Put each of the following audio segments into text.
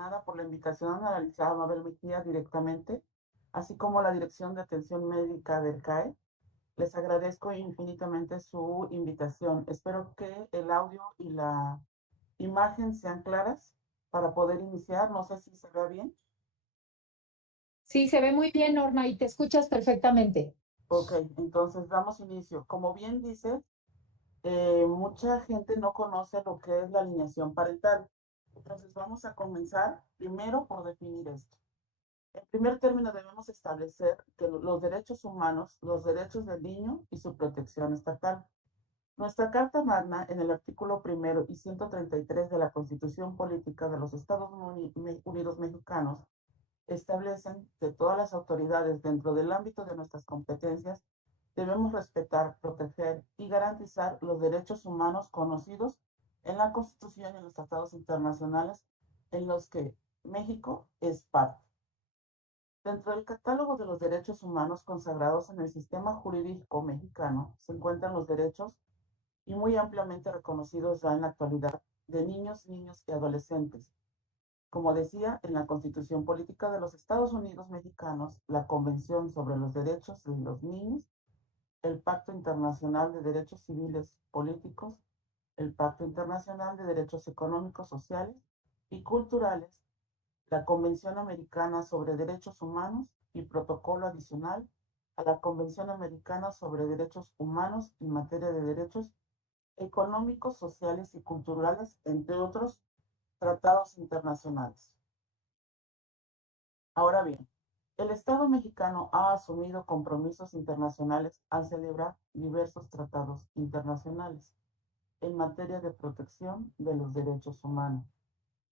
nada por la invitación a Mabel Mejía directamente, así como la Dirección de Atención Médica del CAE. Les agradezco infinitamente su invitación. Espero que el audio y la imagen sean claras para poder iniciar. No sé si se ve bien. Sí, se ve muy bien, Norma, y te escuchas perfectamente. Ok, entonces damos inicio. Como bien dice, mucha gente no conoce lo que es la alineación parental. Entonces vamos a comenzar primero por definir esto. En primer término, debemos establecer que los derechos humanos, los derechos del niño y su protección estatal. Nuestra Carta Magna, en el artículo primero y 133 de la Constitución Política de los Estados Unidos Mexicanos, establecen que todas las autoridades dentro del ámbito de nuestras competencias debemos respetar, proteger y garantizar los derechos humanos conocidos en la Constitución y en los tratados internacionales en los que México es parte. Dentro del catálogo de los derechos humanos consagrados en el sistema jurídico mexicano se encuentran los derechos y muy ampliamente reconocidos ya en la actualidad de niños, niñas y adolescentes. Como decía, en la Constitución Política de los Estados Unidos Mexicanos, la Convención sobre los Derechos de los Niños, el Pacto Internacional de Derechos Civiles Políticos, el Pacto Internacional de Derechos Económicos, Sociales y Culturales, la Convención Americana sobre Derechos Humanos y protocolo adicional a la Convención Americana sobre Derechos Humanos en materia de derechos económicos, sociales y culturales, entre otros tratados internacionales. Ahora bien, el Estado mexicano ha asumido compromisos internacionales al celebrar diversos tratados internacionales en materia de protección de los derechos humanos,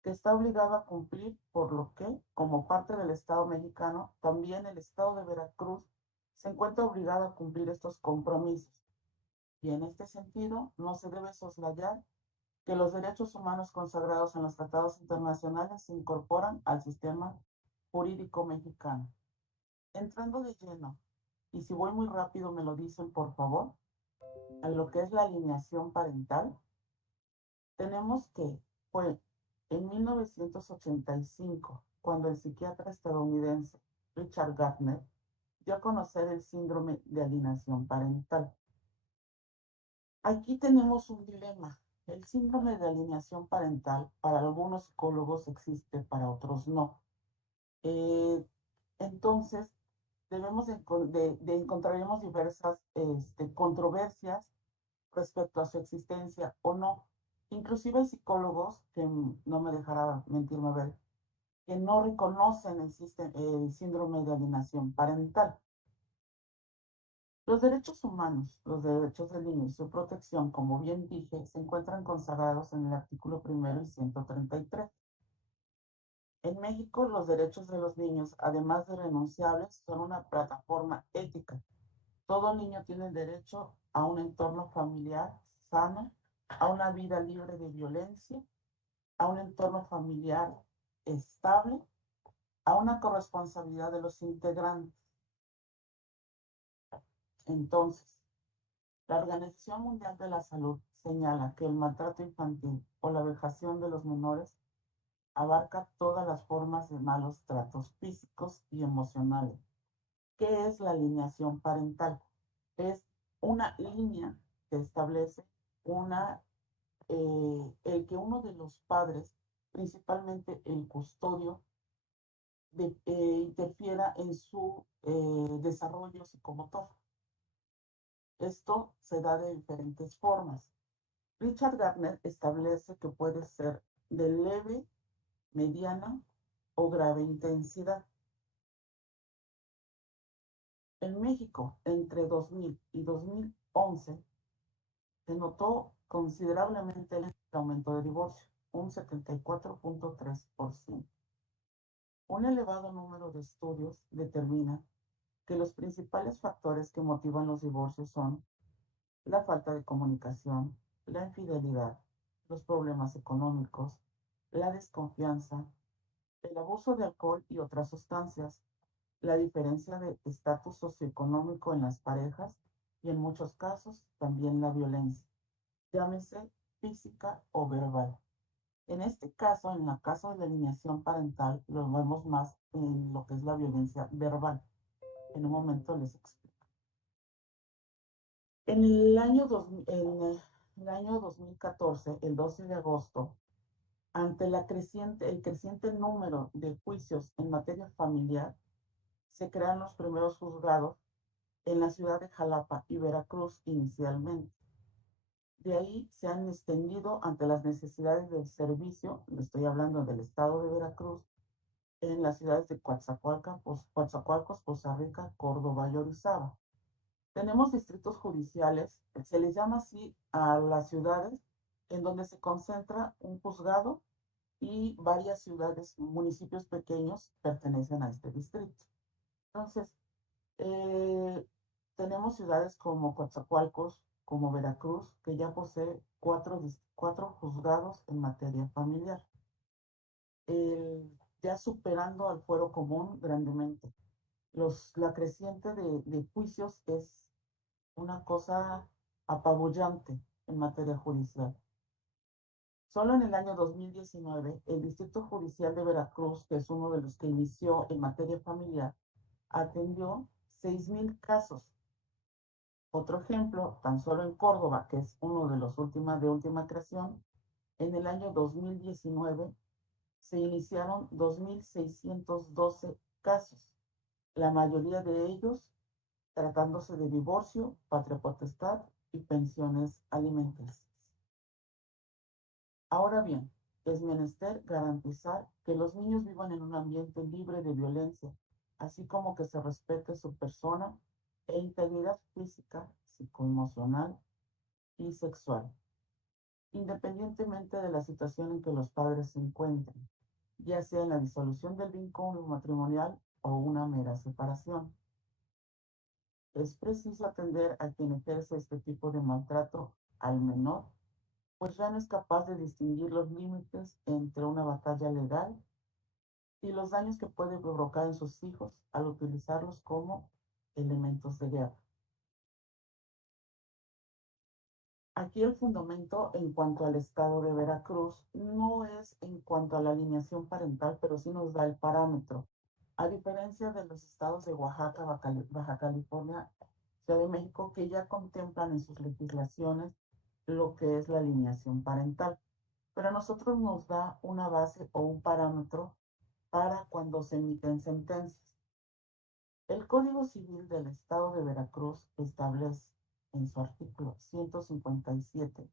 que está obligado a cumplir, por lo que, como parte del Estado mexicano, también el Estado de Veracruz se encuentra obligado a cumplir estos compromisos. Y en este sentido, no se debe soslayar que los derechos humanos consagrados en los tratados internacionales se incorporan al sistema jurídico mexicano. Entrando de lleno, y si voy muy rápido me lo dicen por favor, a lo que es la alineación parental, tenemos que fue en 1985 cuando el psiquiatra estadounidense Richard Gardner dio a conocer el síndrome de alienación parental. Aquí tenemos un dilema. El síndrome de alienación parental para algunos psicólogos existe, para otros no. Eh, entonces, encontraremos diversas controversias respecto a su existencia o no. Inclusive hay psicólogos, que no me dejará mentirme a ver, que no reconocen el síndrome de alienación parental. Los derechos humanos, los derechos del niño y su protección, como bien dije, se encuentran consagrados en el artículo primero y 133. En México, los derechos de los niños, además de renunciables, son una plataforma ética. Todo niño tiene derecho a un entorno familiar sano, a una vida libre de violencia, a un entorno familiar estable, a una corresponsabilidad de los integrantes. Entonces, la Organización Mundial de la Salud señala que el maltrato infantil o la vejación de los menores abarca todas las formas de malos tratos físicos y emocionales. ¿Qué es la alineación parental? Es una línea que establece el que uno de los padres, principalmente el custodio, interfiera en su desarrollo psicomotor. Esto se da de diferentes formas. Richard Gardner establece que puede ser de leve, mediana o grave intensidad. En México, entre 2000 y 2011, se notó considerablemente el aumento de divorcio, un 74.3%. Un elevado número de estudios determina que los principales factores que motivan los divorcios son la falta de comunicación, la infidelidad, los problemas económicos, la desconfianza, el abuso de alcohol y otras sustancias, la diferencia de estatus socioeconómico en las parejas y en muchos casos también la violencia, llámese física o verbal. En este caso, en el caso de la alienación parental, lo vemos más en lo que es la violencia verbal. En un momento les explico. En el año 2014, el 12 de agosto, ante el creciente número de juicios en materia familiar, se crean los primeros juzgados en la ciudad de Jalapa y Veracruz inicialmente. De ahí se han extendido ante las necesidades del servicio, le estoy hablando del estado de Veracruz, en las ciudades de Coatzacoalcos, Poza Rica, Córdoba y Orizaba. Tenemos distritos judiciales, se les llama así a las ciudades en donde se concentra un juzgado y varias ciudades, municipios pequeños pertenecen a este distrito. Entonces, eh, tenemos ciudades como Coatzacoalcos, como Veracruz, que ya posee cuatro juzgados en materia familiar, ya superando al fuero común grandemente. La creciente de juicios es una cosa apabullante en materia judicial. Solo en el año 2019, el Distrito Judicial de Veracruz, que es uno de los que inició en materia familiar, atendió 6,000 casos. Otro ejemplo, tan solo en Córdoba, que es uno de los de última creación, en el año 2019 se iniciaron 2,612 casos, la mayoría de ellos tratándose de divorcio, patria potestad y pensiones alimenticias. Ahora bien, es menester garantizar que los niños vivan en un ambiente libre de violencia, así como que se respete su persona e integridad física, psicoemocional y sexual, independientemente de la situación en que los padres se encuentren, ya sea en la disolución del vínculo matrimonial o una mera separación. Es preciso atender a quien ejerce este tipo de maltrato al menor, pues ya no es capaz de distinguir los límites entre una batalla legal y los daños que puede provocar en sus hijos al utilizarlos como elementos de guerra. Aquí el fundamento en cuanto al estado de Veracruz no es en cuanto a la alineación parental, pero sí nos da el parámetro. A diferencia de los estados de Oaxaca, Baja California, Ciudad de México, que ya contemplan en sus legislaciones lo que es la alineación parental. Pero a nosotros nos da una base o un parámetro para cuando se emiten sentencias. El Código Civil del Estado de Veracruz establece en su artículo 157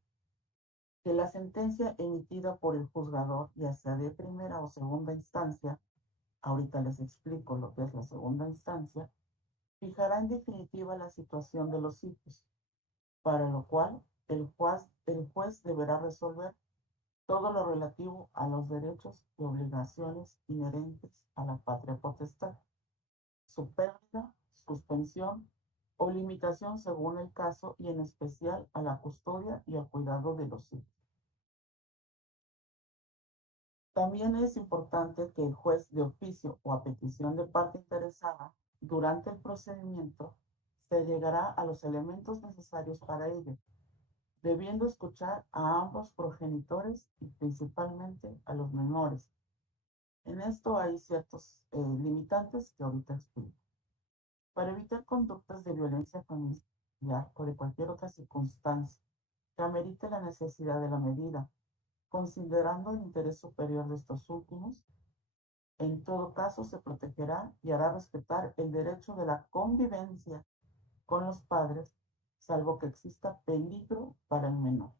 que la sentencia emitida por el juzgador, ya sea de primera o segunda instancia, ahorita les explico lo que es la segunda instancia, fijará en definitiva la situación de los hijos, para lo cual el juez deberá resolver todo lo relativo a los derechos y obligaciones inherentes a la patria potestad, su pérdida, suspensión o limitación según el caso y en especial a la custodia y al cuidado de los hijos. También es importante que el juez de oficio o a petición de parte interesada, durante el procedimiento, se llegará a los elementos necesarios para ello, debiendo escuchar a ambos progenitores y principalmente a los menores. En esto hay ciertos limitantes que ahorita explico. Para evitar conductas de violencia familiar o de cualquier otra circunstancia que amerite la necesidad de la medida, considerando el interés superior de estos últimos, en todo caso se protegerá y hará respetar el derecho de la convivencia con los padres, salvo que exista peligro para el menor.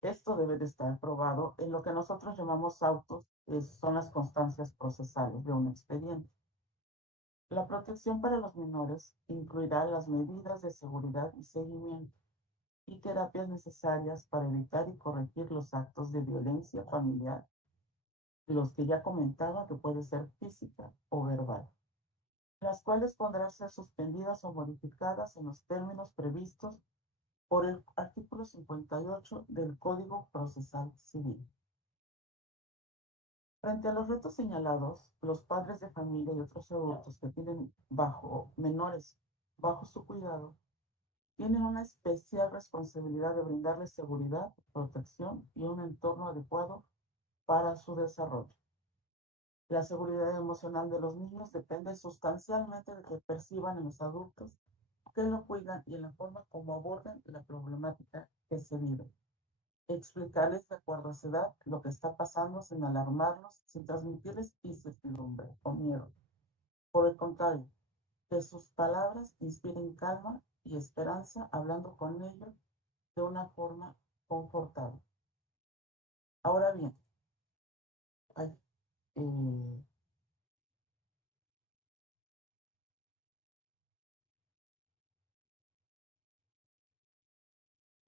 Esto debe de estar probado en lo que nosotros llamamos autos, que son las constancias procesales de un expediente. La protección para los menores incluirá las medidas de seguridad y seguimiento y terapias necesarias para evitar y corregir los actos de violencia familiar, los que ya comentaba que puede ser física o verbal, las cuales podrán ser suspendidas o modificadas en los términos previstos por el artículo 58 del Código Procesal Civil. Frente a los retos señalados, los padres de familia y otros adultos que tienen menores bajo su cuidado tienen una especial responsabilidad de brindarles seguridad, protección y un entorno adecuado para su desarrollo. La seguridad emocional de los niños depende sustancialmente de que perciban en los adultos que lo cuidan y en la forma como abordan la problemática que se vive. Explicarles de acuerdo a su edad lo que está pasando sin alarmarlos, sin transmitirles incertidumbre o miedo. Por el contrario, que sus palabras inspiren calma y esperanza hablando con ellos de una forma confortable. Ahora bien, hay, eh,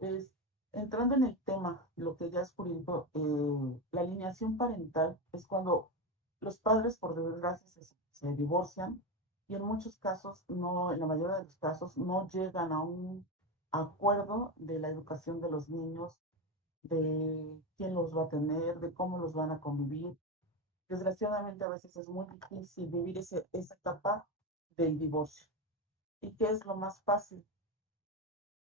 es, entrando en el tema, lo que ya es jurídico, la alineación parental es cuando los padres, por desgracia, se divorcian y en muchos casos, no, en la mayoría de los casos, no llegan a un acuerdo de la educación de los niños, de quién los va a tener, de cómo los van a convivir. Desgraciadamente, a veces es muy difícil vivir esa etapa del divorcio. ¿Y qué es lo más fácil?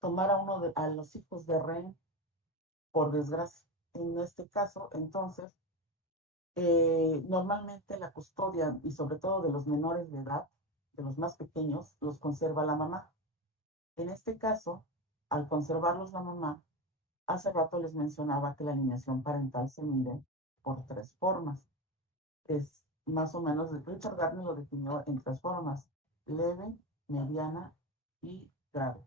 Tomar a los hijos de rehén, por desgracia. En este caso, entonces, normalmente la custodia y sobre todo de los menores de edad, de los más pequeños, los conserva la mamá. En este caso, al conservarlos la mamá, hace rato les mencionaba que la alineación parental se mide por tres formas. Es más o menos, Richard Gardner lo definió en tres formas: leve, mediana y grave.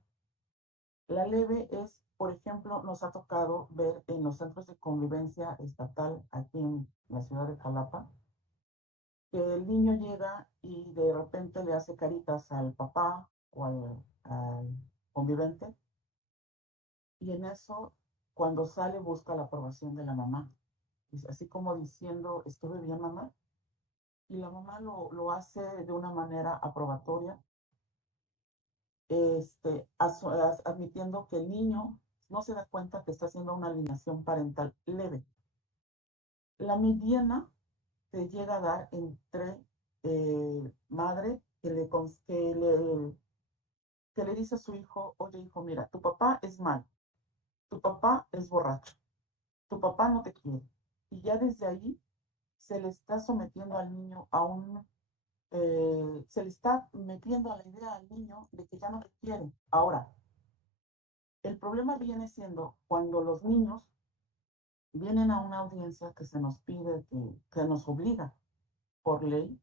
La leve es, por ejemplo, nos ha tocado ver en los centros de convivencia estatal aquí en la ciudad de Jalapa, que el niño llega y de repente le hace caritas al papá o al convivente, y en eso, cuando sale, busca la aprobación de la mamá. Así como diciendo, estuve bien, mamá, y la mamá lo hace de una manera aprobatoria, admitiendo que el niño no se da cuenta que está haciendo una alineación parental leve. La mediana te llega a dar entre madre que le dice a su hijo: oye hijo, mira, tu papá es mal, tu papá es borracho, tu papá no te quiere. Y ya desde ahí se le está sometiendo al niño se le está metiendo a la idea al niño de que ya no te quiere. Ahora, el problema viene siendo cuando los niños vienen a una audiencia que se nos pide, que nos obliga por ley,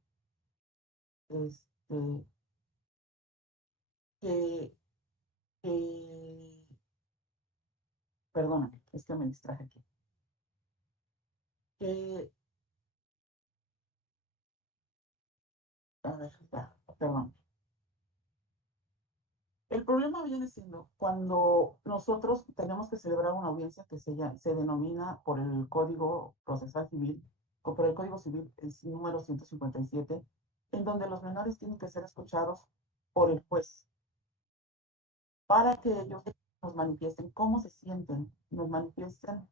este, que, que, perdóname, es que me distraje aquí, que, a ver, ya, perdón. El problema viene siendo cuando nosotros tenemos que celebrar una audiencia que se denomina por el Código Procesal Civil, o por el Código Civil, es número 157, en donde los menores tienen que ser escuchados por el juez para que ellos nos manifiesten cómo se sienten, nos manifiesten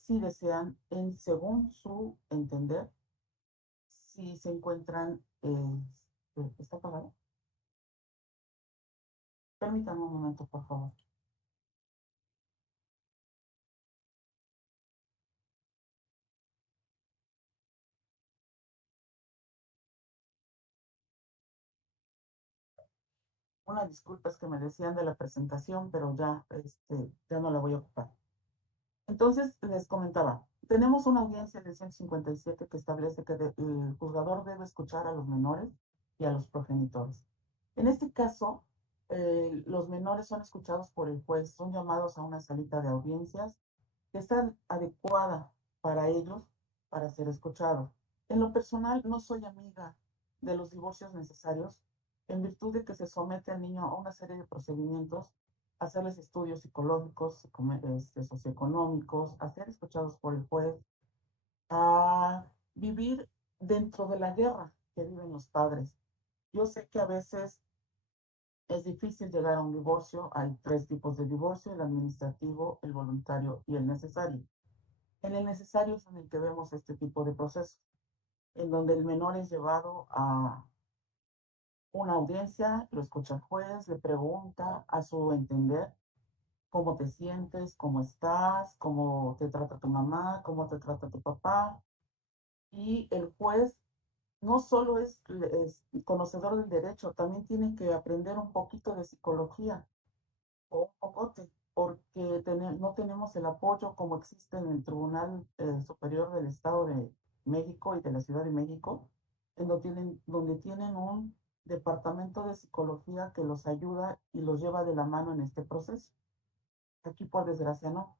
si desean, según su entender, si se encuentran, ¿está apagado? Permítanme un momento, por favor. Una disculpa, es que me decían de la presentación, pero ya no la voy a ocupar. Entonces, les comentaba, tenemos una audiencia de 157 que establece que el juzgador debe escuchar a los menores y a los progenitores. En este caso, los menores son escuchados por el juez, son llamados a una salita de audiencias que está adecuada para ellos para ser escuchados. En lo personal, no soy amiga de los divorcios necesarios, en virtud de que se somete al niño a una serie de procedimientos, hacerles estudios psicológicos, socioeconómicos, a ser escuchados por el juez, a vivir dentro de la guerra que viven los padres. Yo sé que a veces es difícil llegar a un divorcio. Hay tres tipos de divorcio: el administrativo, el voluntario y el necesario. En el necesario es en el que vemos este tipo de procesos, en donde el menor es llevado una audiencia, lo escucha el juez, le pregunta a su entender cómo te sientes, cómo estás, cómo te trata tu mamá, cómo te trata tu papá. Y el juez no solo es conocedor del derecho, también tiene que aprender un poquito de psicología o un pocote, porque no tenemos el apoyo como existe en el Tribunal Superior del Estado de México y de la Ciudad de México, donde tienen un departamento de psicología que los ayuda y los lleva de la mano en este proceso. Aquí, por desgracia, no.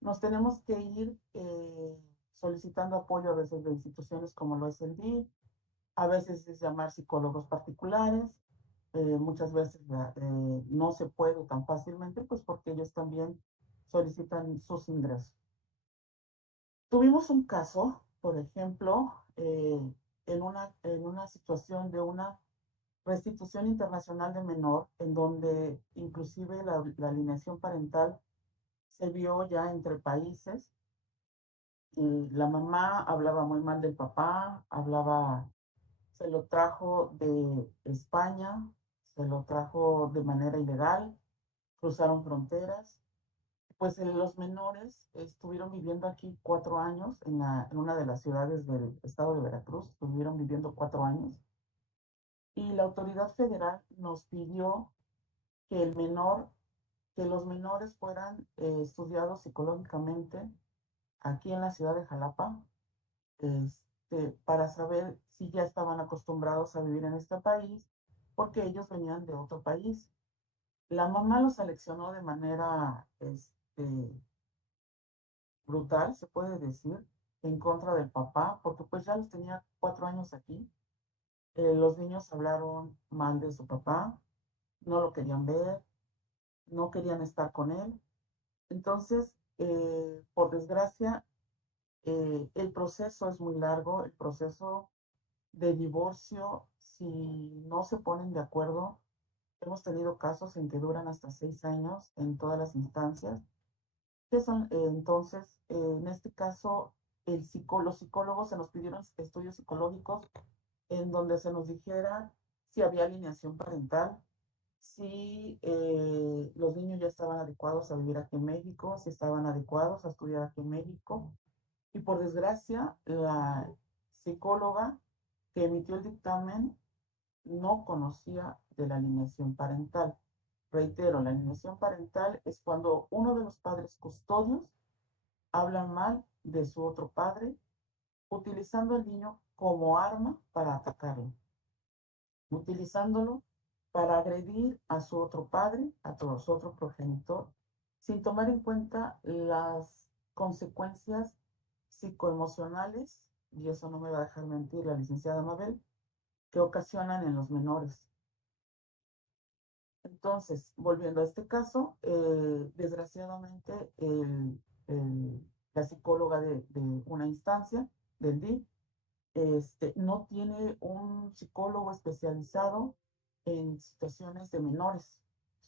Nos tenemos que ir solicitando apoyo a veces de instituciones como lo es el DIF, a veces es llamar psicólogos particulares, muchas veces no se puede tan fácilmente, pues porque ellos también solicitan sus ingresos. Tuvimos un caso, por ejemplo, en una situación de una restitución internacional de menor, en donde inclusive la alineación parental se vio ya entre países. Y la mamá hablaba muy mal del papá, se lo trajo de España, se lo trajo de manera ilegal, cruzaron fronteras. Pues los menores estuvieron viviendo aquí 4 años en una de las ciudades del estado de Veracruz, estuvieron viviendo 4 años. Y la autoridad federal nos pidió que que los menores fueran estudiados psicológicamente aquí en la ciudad de Jalapa, para saber si ya estaban acostumbrados a vivir en este país, porque ellos venían de otro país. La mamá los seleccionó de manera brutal, se puede decir, en contra del papá, porque pues ya los tenía 4 años aquí. Los niños hablaron mal de su papá, no lo querían ver, no querían estar con él. Entonces, por desgracia, el proceso es muy largo, el proceso de divorcio, si no se ponen de acuerdo, hemos tenido casos en que duran hasta 6 años en todas las instancias, que son entonces, en este caso, los psicólogos se nos pidieron estudios psicológicos en donde se nos dijera si había alineación parental, si los niños ya estaban adecuados a vivir aquí en México, si estaban adecuados a estudiar aquí en México. Y por desgracia, la psicóloga que emitió el dictamen no conocía de la alineación parental. Reitero, la alineación parental es cuando uno de los padres custodios habla mal de su otro padre, utilizando al niño como arma para atacarlo, utilizándolo para agredir a su otro padre, a su otro progenitor, sin tomar en cuenta las consecuencias psicoemocionales, y eso no me va a dejar mentir la licenciada Mabel, que ocasionan en los menores. Entonces, volviendo a este caso, desgraciadamente la psicóloga de una instancia, del DIF, no tiene un psicólogo especializado en situaciones de menores.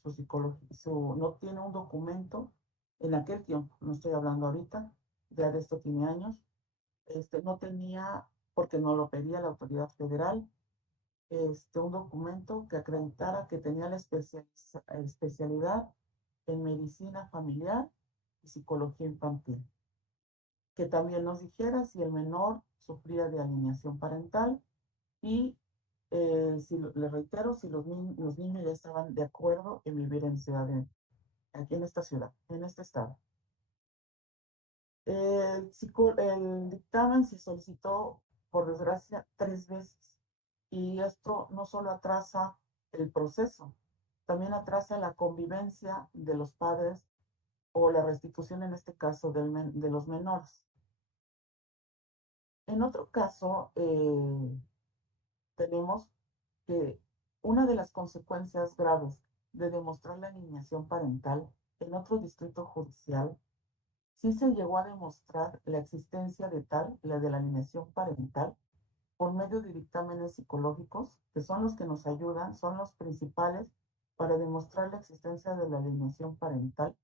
No tiene un documento en aquel tiempo, no estoy hablando ahorita, ya de esto tiene años, no tenía, porque no lo pedía la autoridad federal, un documento que acreditara que tenía la especialidad en medicina familiar y psicología infantil. Que también nos dijera si el menor sufría de alienación parental y, le reitero, si los niños ya estaban de acuerdo en vivir aquí en esta ciudad, en este estado. El dictamen se solicitó, por desgracia, 3 veces. Y esto no solo atrasa el proceso, también atrasa la convivencia de los padres o la restitución, en este caso, de los menores. En otro caso, tenemos que una de las consecuencias graves de demostrar la alienación parental en otro distrito judicial, sí se llegó a demostrar la existencia de la de la alienación parental, por medio de dictámenes psicológicos, que son los que nos ayudan, son los principales para demostrar la existencia de la alienación parental.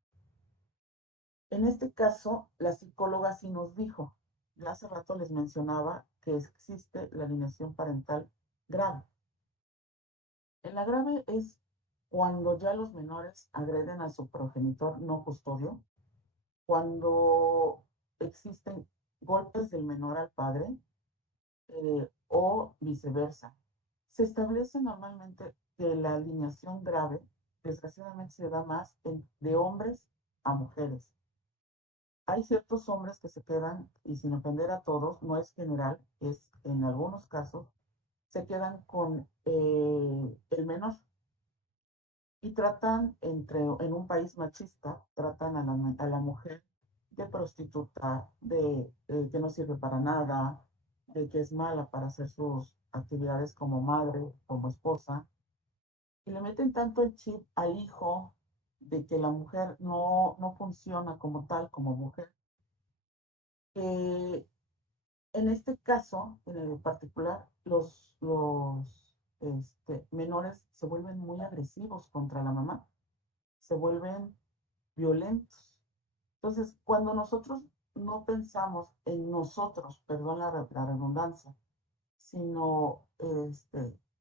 En este caso, la psicóloga sí nos dijo, ya hace rato les mencionaba que existe la alienación parental grave. En la grave es cuando ya los menores agreden a su progenitor no custodio, cuando existen golpes del menor al padre o viceversa. Se establece normalmente que la alineación grave, desgraciadamente, se da más de hombres a mujeres. Hay ciertos hombres que se quedan, y sin ofender a todos, no es general, es en algunos casos, se quedan con el menor y tratan, en un país machista, tratan a la mujer de prostituta, de que no sirve para nada, de que es mala para hacer sus actividades como madre, como esposa, y le meten tanto el chip al hijo de que la mujer no funciona como tal, como mujer, que en este caso, en el particular, los menores se vuelven muy agresivos contra la mamá, se vuelven violentos. Entonces, cuando nosotros no pensamos en nosotros, perdón la redundancia, sino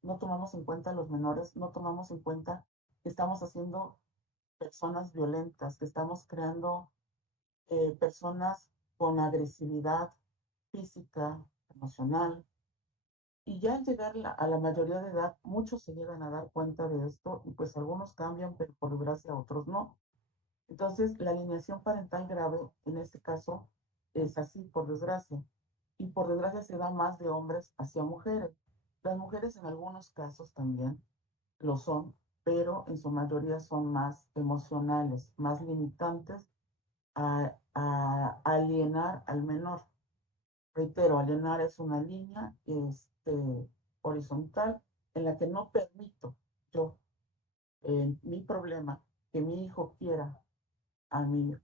no tomamos en cuenta a los menores, no tomamos en cuenta que estamos haciendo personas violentas, que estamos creando personas con agresividad física, emocional. Y ya al llegar a la mayoría de edad, muchos se llegan a dar cuenta de esto y pues algunos cambian, pero por desgracia otros no. Entonces, la alineación parental grave, en este caso, es así, por desgracia. Y por desgracia se da más de hombres hacia mujeres. Las mujeres en algunos casos también lo son, pero en su mayoría son más emocionales, más limitantes a alienar al menor. Reitero, alienar es una línea horizontal en la que no permito yo, mi problema, que mi hijo quiera a mi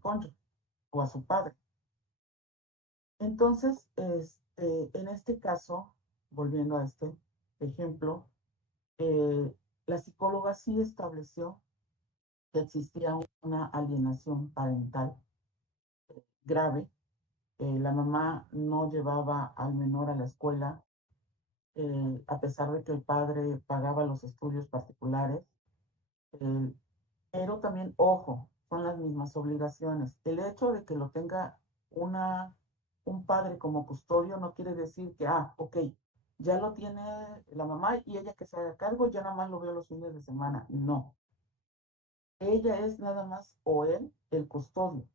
cónyuge o a su padre. Entonces, en este caso, volviendo a este ejemplo, la psicóloga sí estableció que existía una alienación parental grave. La mamá no llevaba al menor a la escuela, a pesar de que el padre pagaba los estudios particulares. eh, pero también, ojo, son las mismas obligaciones. El hecho de que lo tenga una, un padre como custodio no quiere decir que, ok, ya lo tiene la mamá y ella que se haga cargo, ya nada más lo veo los fines de semana. No, ella es nada más o él el custodio.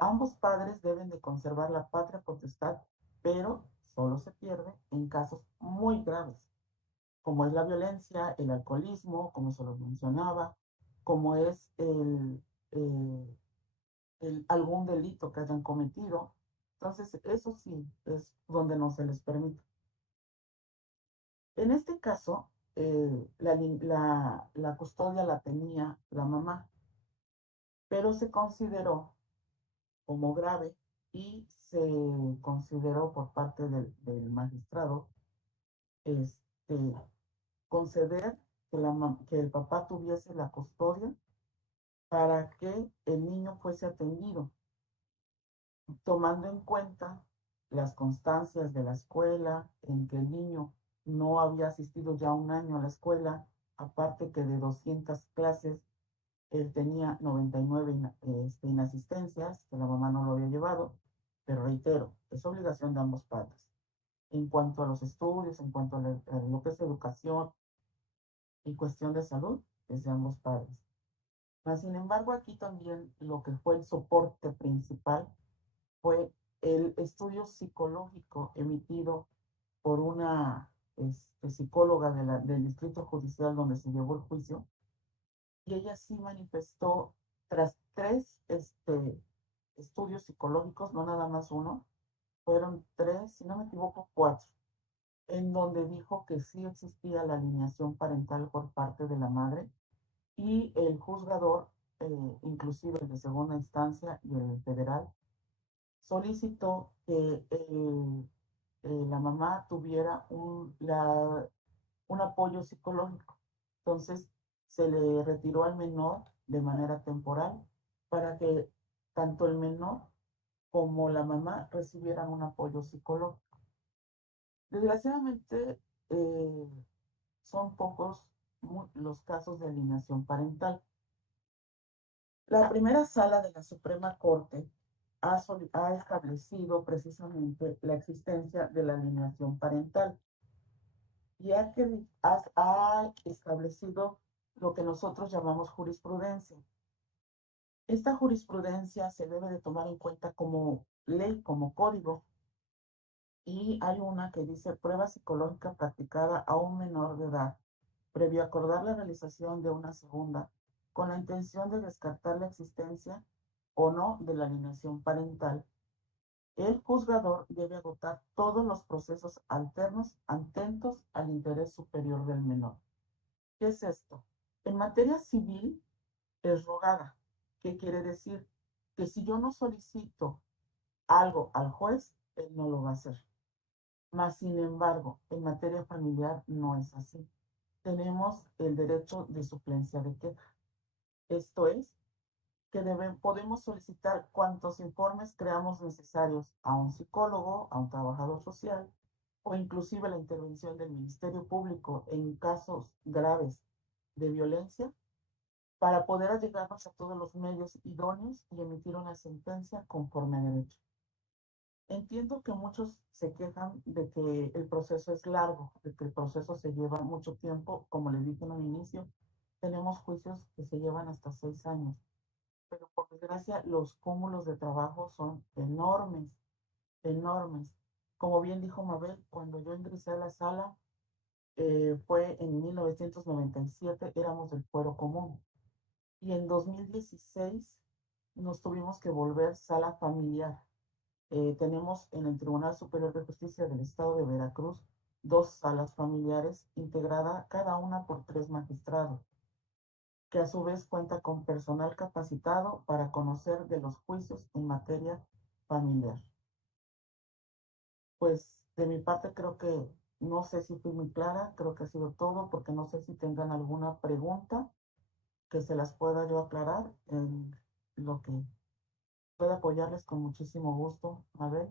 Ambos padres deben de conservar la patria potestad, pero solo se pierde en casos muy graves, como es la violencia, el alcoholismo, como se los mencionaba, como es algún delito que hayan cometido. Entonces, eso sí es donde no se les permite. En este caso, la custodia la tenía la mamá, pero se consideró como grave y se consideró por parte del magistrado este, conceder que el papá tuviese la custodia para que el niño fuese atendido, tomando en cuenta las constancias de la escuela, en que el niño no había asistido ya un año a la escuela, aparte que de 200 clases, él tenía 99 inasistencias, que la mamá no lo había llevado, pero reitero, es obligación de ambos padres. En cuanto a los estudios, en cuanto a lo que es educación y cuestión de salud, es de ambos padres. Mas, sin embargo, aquí también lo que fue el soporte principal fue el estudio psicológico emitido por una psicóloga del distrito judicial donde se llevó el juicio, y ella sí manifestó, tras tres estudios psicológicos, no nada más uno, fueron tres, si no me equivoco, cuatro, en donde dijo que sí existía la alineación parental por parte de la madre y el juzgador, inclusive el de segunda instancia y el federal, solicitó que la mamá tuviera un apoyo psicológico. Entonces, se le retiró al menor de manera temporal para que tanto el menor como la mamá recibieran un apoyo psicológico. Desgraciadamente, son pocos los casos de alienación parental. La primera sala de la Suprema Corte ha establecido precisamente la existencia de la alienación parental y ha establecido lo que nosotros llamamos jurisprudencia. Esta jurisprudencia se debe de tomar en cuenta como ley, como código, y hay una que dice prueba psicológica practicada a un menor de edad, previo a acordar la realización de una segunda, con la intención de descartar la existencia o no de la alienación parental. El juzgador debe agotar todos los procesos alternos atentos al interés superior del menor. ¿Qué es esto? En materia civil es rogada. ¿Qué quiere decir? Que si yo no solicito algo al juez, él no lo va a hacer. Mas, sin embargo, en materia familiar no es así. Tenemos el derecho de suplencia de queja. Esto es, que podemos solicitar cuantos informes creamos necesarios a un psicólogo, a un trabajador social o inclusive la intervención del Ministerio Público en casos graves de violencia para poder allegarnos a todos los medios idóneos y emitir una sentencia conforme a derecho. Entiendo que muchos se quejan de que el proceso es largo, de que el proceso se lleva mucho tiempo. Como les dije en un inicio, tenemos juicios que se llevan hasta 6 años, pero por desgracia los cúmulos de trabajo son enormes, enormes. Como bien dijo Mabel, cuando yo ingresé a la sala, fue en 1997, éramos del fuero común. Y en 2016 nos tuvimos que volver sala familiar. Tenemos en el Tribunal Superior de Justicia del Estado de Veracruz 2 salas familiares integradas cada una por 3 magistrados, que a su vez cuenta con personal capacitado para conocer de los juicios en materia familiar. Pues de mi parte creo que no sé si fui muy clara, creo que ha sido todo, porque no sé si tengan alguna pregunta que se las pueda yo aclarar en lo que pueda apoyarles con muchísimo gusto. Mabel.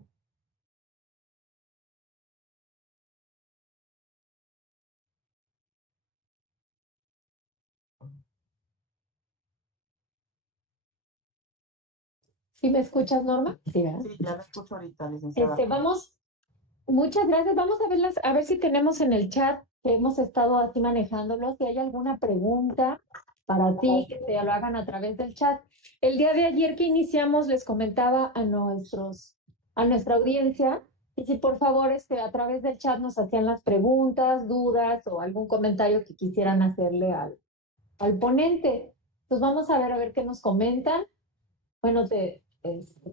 ¿Sí me escuchas, Norma? Sí, ¿verdad? Sí, ya la escucho ahorita, licenciada. Vamos, muchas gracias. Vamos a verlas, a ver si tenemos en el chat que hemos estado así manejándolo, si hay alguna pregunta para ti, que te lo hagan a través del chat. El día de ayer que iniciamos, les comentaba a nuestra audiencia, y si por favor a través del chat nos hacían las preguntas, dudas o algún comentario que quisieran hacerle al ponente. Pues vamos a ver qué nos comentan. Bueno,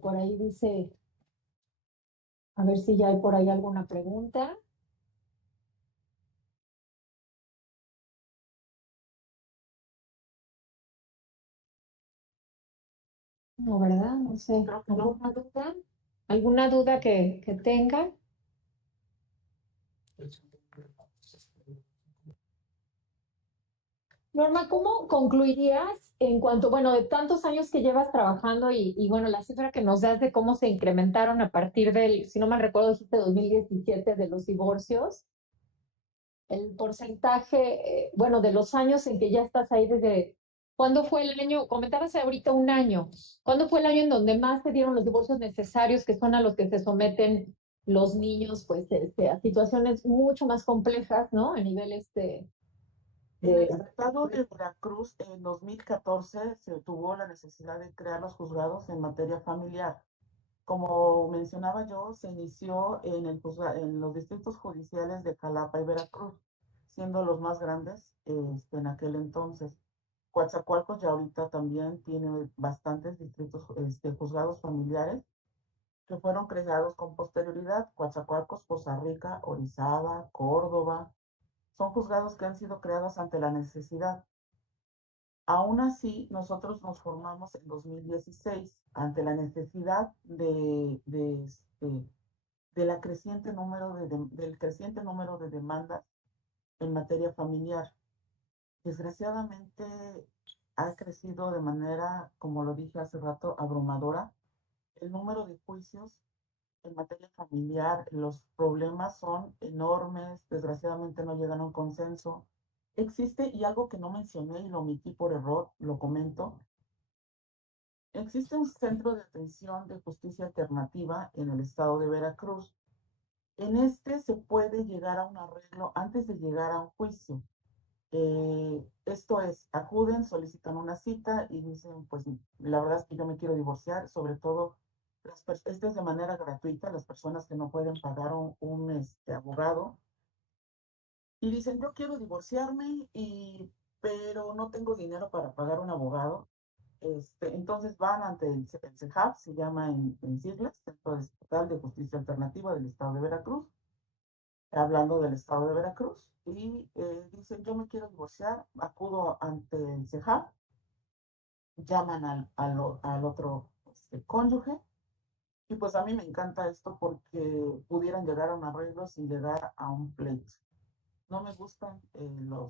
por ahí dice, a ver si ya hay por ahí alguna pregunta. No, ¿verdad? No sé. Creo que no. ¿Alguna duda? ¿Alguna duda que tengan? Norma, ¿cómo concluirías en cuanto, bueno, de tantos años que llevas trabajando y bueno, la cifra que nos das de cómo se incrementaron a partir del, si no mal recuerdo, dijiste 2017 de los divorcios, el porcentaje, bueno, de los años en que ya estás ahí desde, ¿cuándo fue el año? Comentabas ahorita un año. ¿Cuándo fue el año en donde más se dieron los divorcios necesarios, que son a los que se someten los niños, pues, a situaciones mucho más complejas, ¿no? A nivel En el estado de Veracruz, en 2014, se tuvo la necesidad de crear los juzgados en materia familiar. Como mencionaba yo, se inició en los distritos judiciales de Jalapa y Veracruz, siendo los más grandes en aquel entonces. Coatzacoalcos ya ahorita también tiene bastantes distritos, juzgados familiares que fueron creados con posterioridad. Coatzacoalcos, Poza Rica, Orizaba, Córdoba, son juzgados que han sido creados ante la necesidad. Aún así, nosotros nos formamos en 2016 ante la necesidad de la creciente número del creciente número de demandas en materia familiar. Desgraciadamente, ha crecido de manera, como lo dije hace rato, abrumadora el número de juicios en materia familiar. Los problemas son enormes, desgraciadamente no llegan a un consenso. existe, y algo que no mencioné y lo omití por error, lo comento, existe un centro de atención de justicia alternativa en el estado de Veracruz. En este se puede llegar a un arreglo antes de llegar a un juicio. Esto es, acuden, solicitan una cita y dicen, pues la verdad es que yo me quiero divorciar, sobre todo, esto es de manera gratuita, las personas que no pueden pagar un abogado, y dicen, yo quiero divorciarme, pero no tengo dinero para pagar un abogado. Entonces van ante el CEJAP, se llama en siglas, Centro Estatal de Justicia Alternativa del Estado de Veracruz, hablando del Estado de Veracruz, y dicen, yo me quiero divorciar, acudo ante el CEJAP, llaman al otro cónyuge, y pues a mí me encanta esto porque pudieran llegar a un arreglo sin llegar a un pleito. No me gustan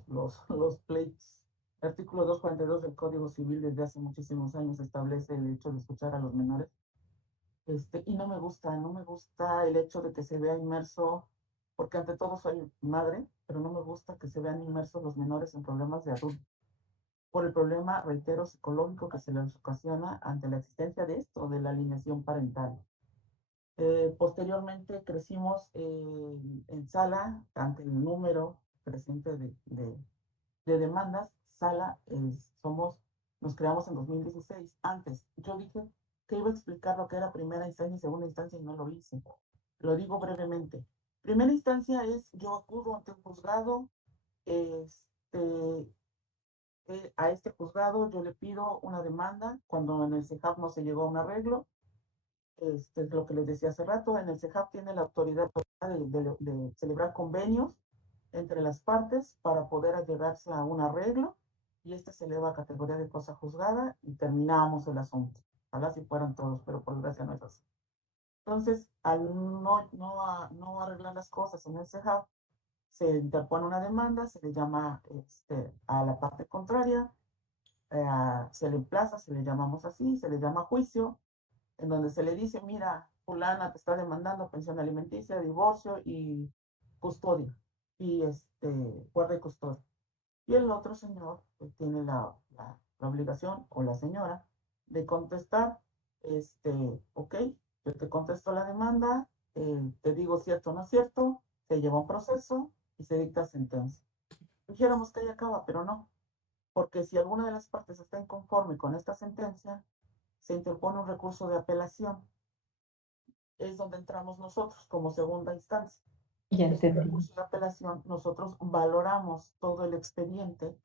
los pleitos. El artículo 242 del Código Civil desde hace muchísimos años establece el hecho de escuchar a los menores. Y no me gusta el hecho de que se vea inmerso, porque ante todo soy madre, pero no me gusta que se vean inmersos los menores en problemas de adultos, por el problema, reitero, psicológico que se les ocasiona ante la existencia de esto, de la alienación parental. Posteriormente crecimos en sala ante el número creciente de demandas. Sala, nos creamos en 2016. Antes, yo dije que iba a explicar lo que era primera instancia y segunda instancia y no lo hice. Lo digo brevemente. Primera instancia es yo acudo ante un juzgado, este, a este juzgado yo le pido una demanda cuando en el CEJAP no se llegó a un arreglo. Es lo que les decía hace rato, en el CEJAP tiene la autoridad de celebrar convenios entre las partes para poder llegarse a un arreglo, y este se eleva a categoría de cosa juzgada y terminamos el asunto. Ojalá si fueran todos, pero por desgracia no es así. Entonces, al no arreglar las cosas en el CEJAP, se interpone una demanda, se le llama a la parte contraria, se le emplaza, se le llamamos así, se le llama juicio, en donde se le dice, mira, fulana te está demandando pensión alimenticia, divorcio y custodia, y guarda y custodia. Y el otro señor tiene la obligación, o la señora, de contestar, ok, yo te contesto la demanda, te digo cierto o no cierto, se lleva un proceso y se dicta sentencia. Dijéramos que ahí acaba, pero no, porque si alguna de las partes está inconforme con esta sentencia, se interpone un recurso de apelación. Es donde entramos nosotros como segunda instancia. Ya Este entendí. recurso de apelación, nosotros valoramos todo el expediente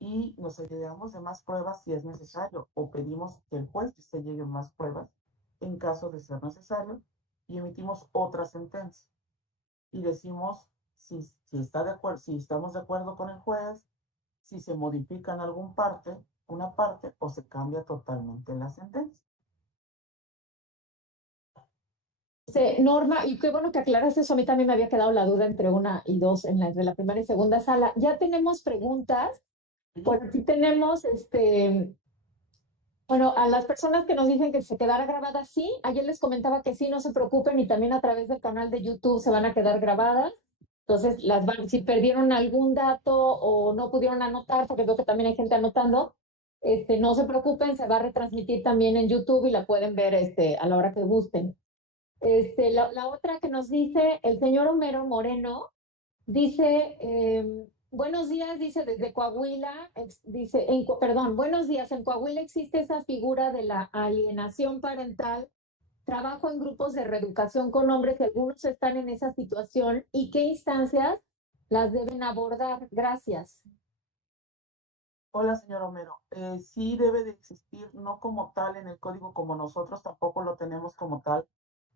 y nos ayudamos de más pruebas si es necesario, o pedimos que el juez se llegue más pruebas en caso de ser necesario, y emitimos otra sentencia y decimos si está de acuerdo, si estamos de acuerdo con el juez, si se modifica en una parte, o se cambia totalmente la sentencia. Norma, y qué bueno que aclaras eso. A mí también me había quedado la duda entre una y dos en de la primera y segunda sala. Ya tenemos preguntas. Por aquí tenemos, bueno, a las personas que nos dicen que se quedará grabada, sí. Ayer les comentaba que sí, no se preocupen, y también a través del canal de YouTube se van a quedar grabadas. Entonces, si perdieron algún dato o no pudieron anotar, porque creo que también hay gente anotando, no se preocupen, se va a retransmitir también en YouTube y la pueden ver, a la hora que gusten. La otra que nos dice el señor Homero Moreno, dice, buenos días, dice desde Coahuila, dice, perdón, buenos días, en Coahuila existe esa figura de la alienación parental, trabajo en grupos de reeducación con hombres y algunos están en esa situación, ¿y qué instancias las deben abordar? Gracias. Hola, señor Homero. Sí debe de existir, no como tal en el código, como nosotros tampoco lo tenemos como tal,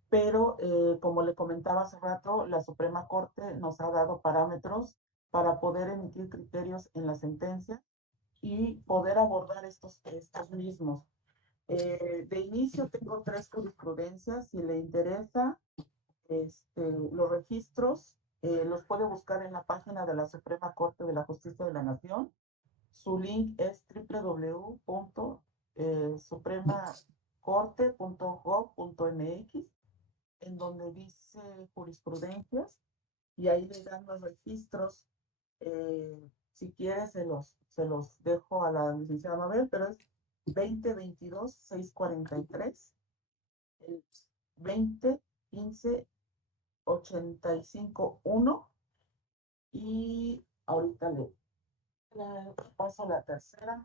pero como le comentaba hace rato, la Suprema Corte nos ha dado parámetros para poder emitir criterios en la sentencia y poder abordar estos mismos. De inicio tengo 3 jurisprudencias. Si le interesa, los registros los puede buscar en la página de la Suprema Corte de la Justicia de la Nación. Su link es www.supremacorte.gov.mx, en donde dice jurisprudencias, y ahí le dan los registros. Si quieres, se los dejo a la licenciada Mabel, pero es 2022-643, el 2015-85-1, y ahorita paso a la tercera.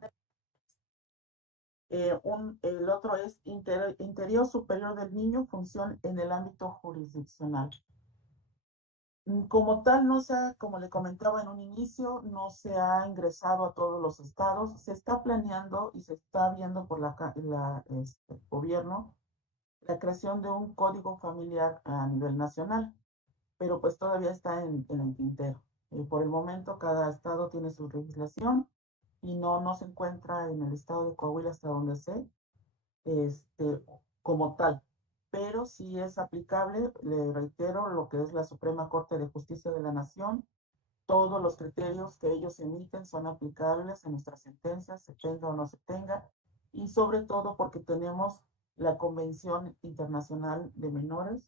El otro es interior superior del niño, función en el ámbito jurisdiccional. Como tal, no se ha, como le comentaba en un inicio, no se ha ingresado a todos los estados. Se está planeando y se está viendo por gobierno la creación de un código familiar a nivel nacional, pero pues todavía está en el tintero. Por el momento, cada estado tiene su legislación y no se encuentra en el estado de Coahuila hasta donde sé, este, como tal. Pero sí es aplicable, le reitero, lo que es la Suprema Corte de Justicia de la Nación. Todos los criterios que ellos emiten son aplicables en nuestras sentencias, se tenga o no se tenga, y sobre todo porque tenemos la Convención Internacional de Menores,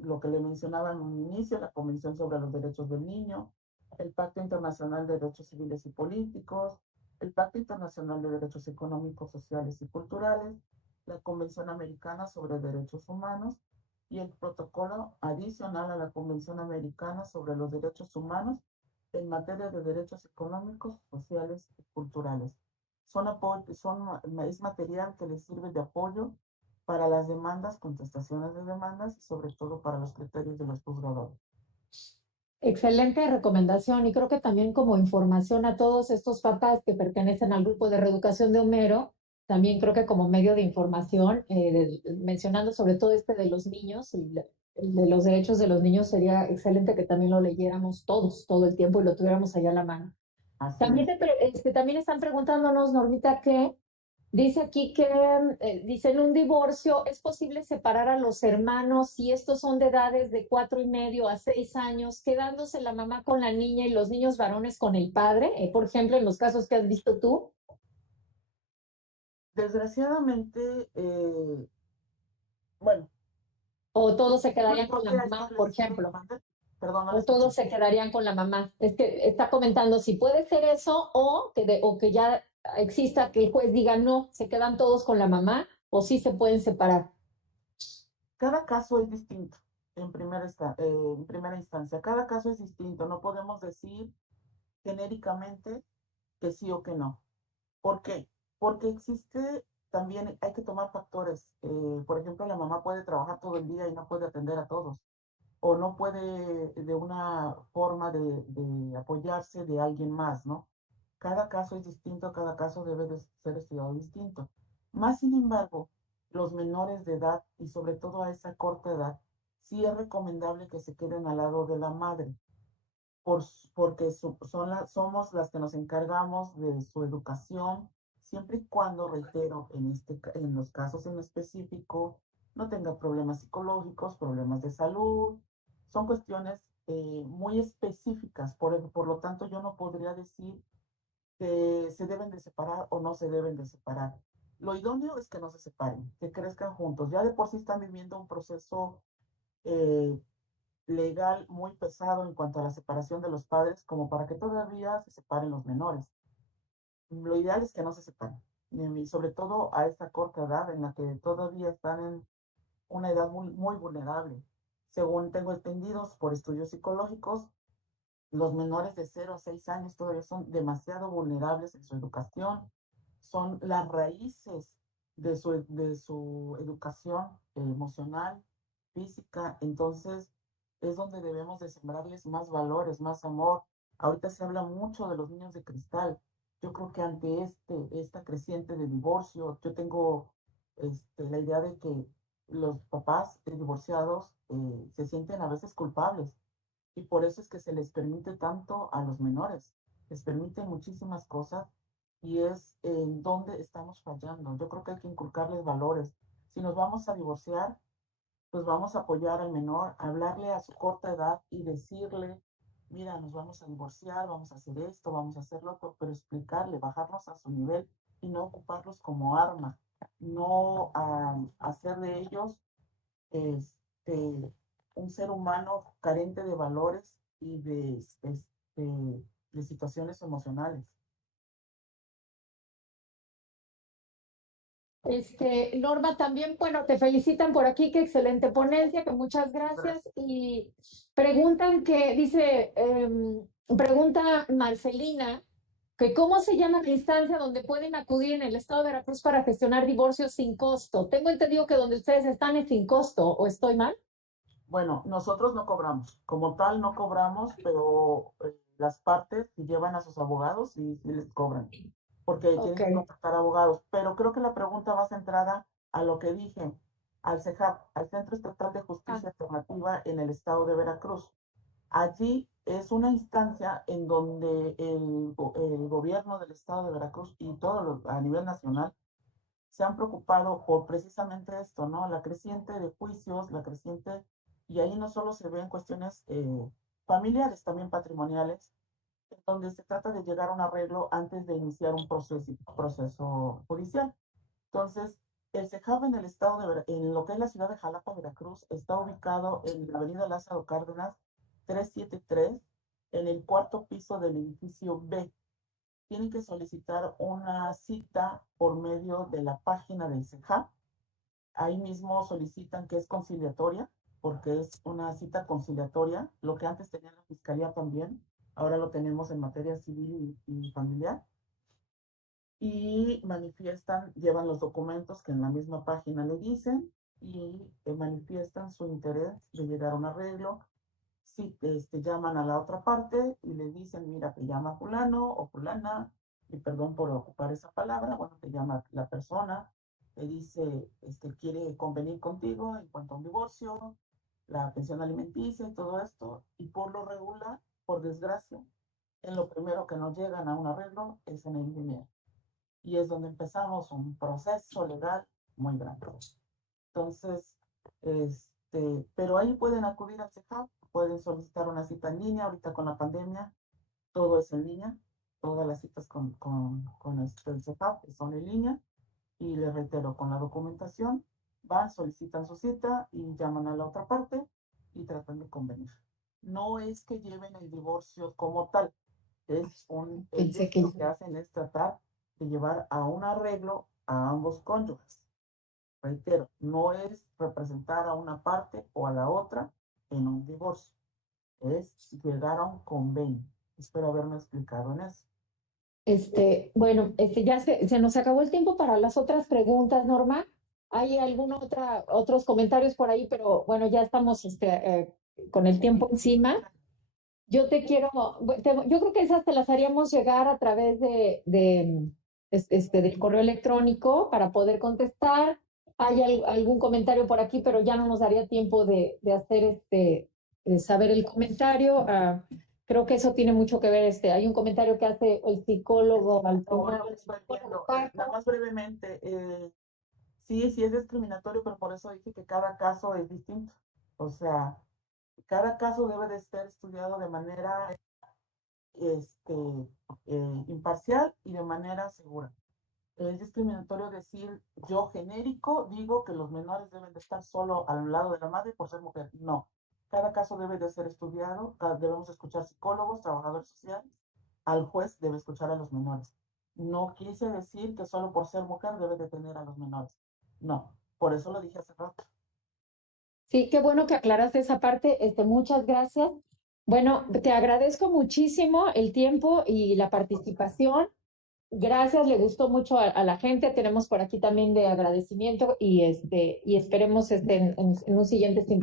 lo que le mencionaba en un inicio, la Convención sobre los Derechos del Niño, el Pacto Internacional de Derechos Civiles y Políticos, el Pacto Internacional de Derechos Económicos, Sociales y Culturales, la Convención Americana sobre Derechos Humanos y el protocolo adicional a la Convención Americana sobre los Derechos Humanos en materia de derechos económicos, sociales y culturales. Es material que les sirve de apoyo para las demandas, contestaciones de demandas y sobre todo para los criterios de los juzgadores. Excelente recomendación y creo que también como información a todos estos papás que pertenecen al grupo de reeducación de Homero, también creo que como medio de información, mencionando sobre todo este de los niños y el de los derechos de los niños, sería excelente que también lo leyéramos todos, todo el tiempo y lo tuviéramos allá a la mano. Así También, es. también están preguntándonos, Normita, que dice aquí que, dice, en un divorcio es posible separar a los hermanos si estos son de edades de 4,5 a 6 años, quedándose la mamá con la niña y los niños varones con el padre, por ejemplo, en los casos que has visto tú, Desgraciadamente, bueno, o todos se no quedarían con la porque a esto mamá, por les ejemplo, mande, perdón, no la o escuché. todos se quedarían con la mamá. Es que está comentando si puede ser eso o que ya exista que el juez diga no, se quedan todos con la mamá o sí se pueden separar. Cada caso es distinto en primera instancia. Cada caso es distinto. No podemos decir genéricamente que sí o que no. ¿Por qué? Porque existe también, hay que tomar factores. Por ejemplo, la mamá puede trabajar todo el día y no puede atender a todos, o no puede de una forma de apoyarse de alguien más, ¿no? Cada caso es distinto, cada caso debe de ser estudiado distinto. Más sin embargo, los menores de edad y sobre todo a esa corta edad, sí es recomendable que se queden al lado de la madre, por, porque somos las que nos encargamos de su educación, siempre y cuando, reitero, en los casos en específico, no tenga problemas psicológicos, problemas de salud. Son cuestiones muy específicas, por lo tanto yo no podría decir que se deben de separar o no se deben de separar. Lo idóneo es que no se separen, que crezcan juntos. Ya de por sí están viviendo un proceso eh, legal muy pesado en cuanto a la separación de los padres, como para que todavía se separen los menores. Lo ideal es que no se separen, y sobre todo a esta corta edad en la que todavía están en una edad muy, muy vulnerable. Según tengo entendidos por estudios psicológicos, los menores de 0 a 6 años todavía son demasiado vulnerables en su educación, son las raíces de su educación emocional, física. Entonces es donde debemos de sembrarles más valores, más amor. Ahorita se habla mucho de los niños de cristal. Yo creo que ante esta creciente de divorcio, yo tengo la idea de que los papás divorciados se sienten a veces culpables, y por eso es que se les permite tanto a los menores, les permiten muchísimas cosas, y es en donde estamos fallando. Yo creo que hay que inculcarles valores. Si nos vamos a divorciar, pues vamos a apoyar al menor, hablarle a su corta edad y decirle, mira, nos vamos a divorciar, vamos a hacer esto, vamos a hacer lo otro, pero explicarle, bajarnos a su nivel y no ocuparlos como arma, no hacer de ellos un ser humano carente de valores y de de situaciones emocionales. Norma, también, bueno, te felicitan por aquí, qué excelente ponencia, que muchas gracias. Gracias. Y preguntan pregunta Marcelina, que cómo se llama la instancia donde pueden acudir en el estado de Veracruz para gestionar divorcios sin costo. Tengo entendido que donde ustedes están es sin costo, ¿o estoy mal? Bueno, nosotros no cobramos, como tal no cobramos, pero las partes que llevan a sus abogados sí les cobran, porque Ok, tienen que contratar abogados. Pero creo que la pregunta va centrada a lo que dije, al CEJAP, al Centro Estatal de ah, Justicia Alternativa en el estado de Veracruz. Allí es una instancia en donde el gobierno del estado de Veracruz y a nivel nacional se han preocupado por precisamente esto, ¿no? La creciente de juicios, la creciente, y ahí no solo se ven cuestiones familiares, también patrimoniales, en donde se trata de llegar a un arreglo antes de iniciar un proceso judicial. Entonces, el CEJAV en el estado en lo que es la ciudad de Jalapa, Veracruz, está ubicado en la avenida Lázaro Cárdenas 373, en el cuarto piso del edificio B. Tienen que solicitar una cita por medio de la página del CEJAV. Ahí mismo solicitan que es conciliatoria, porque es una cita conciliatoria, lo que antes tenía la fiscalía también, ahora lo tenemos en materia civil y familiar, y manifiestan, llevan los documentos que en la misma página le dicen y manifiestan su interés de llegar a un arreglo. Si llaman a la otra parte y le dicen, mira, te llama fulano o fulana, y perdón por ocupar esa palabra, bueno, te llama la persona, te dice, quiere convenir contigo en cuanto a un divorcio, la pensión alimenticia y todo esto, y por lo regular, por desgracia, en lo primero que nos llegan a un arreglo es en el dinero. Y es donde empezamos un proceso legal muy grande. Entonces, pero ahí pueden acudir al CEJAP, pueden solicitar una cita en línea, ahorita con la pandemia, todo es en línea, todas las citas con el CEJAP son en línea, y les reitero, con la documentación, van, solicitan su cita y llaman a la otra parte y tratan de convenir. No es que lleven el divorcio como tal, pensé ellos que lo que hacen es tratar de llevar a un arreglo a ambos cónyuges. Reitero, no es representar a una parte o a la otra en un divorcio, es llegar a un convenio. Espero haberme explicado en eso. Bueno, ya se nos acabó el tiempo para las otras preguntas, Norma. Hay otros comentarios por ahí, pero bueno, ya estamos con el tiempo encima. Yo te quiero, yo creo que esas te las haríamos llegar a través del correo electrónico para poder contestar. Hay algún comentario por aquí, pero ya no nos daría tiempo de hacer de saber el comentario. Creo que eso tiene mucho que ver. Hay un comentario que hace el psicólogo Ahora Antonio, lo el estoy psicólogo viendo, nada Paco. más brevemente, sí es discriminatorio, pero por eso dije que cada caso es distinto. O sea, cada caso debe de ser estudiado de manera imparcial y de manera segura. Es discriminatorio decir, yo genérico digo que los menores deben de estar solo al lado de la madre por ser mujer. No, cada caso debe de ser estudiado, debemos escuchar psicólogos, trabajadores sociales, al juez debe escuchar a los menores. No quise decir que solo por ser mujer debe de tener a los menores. No, por eso lo dije hace rato. Sí, qué bueno que aclaraste esa parte. Muchas gracias. Bueno, te agradezco muchísimo el tiempo y la participación. Gracias, le gustó mucho a la gente. Tenemos por aquí también de agradecimiento y esperemos en un siguiente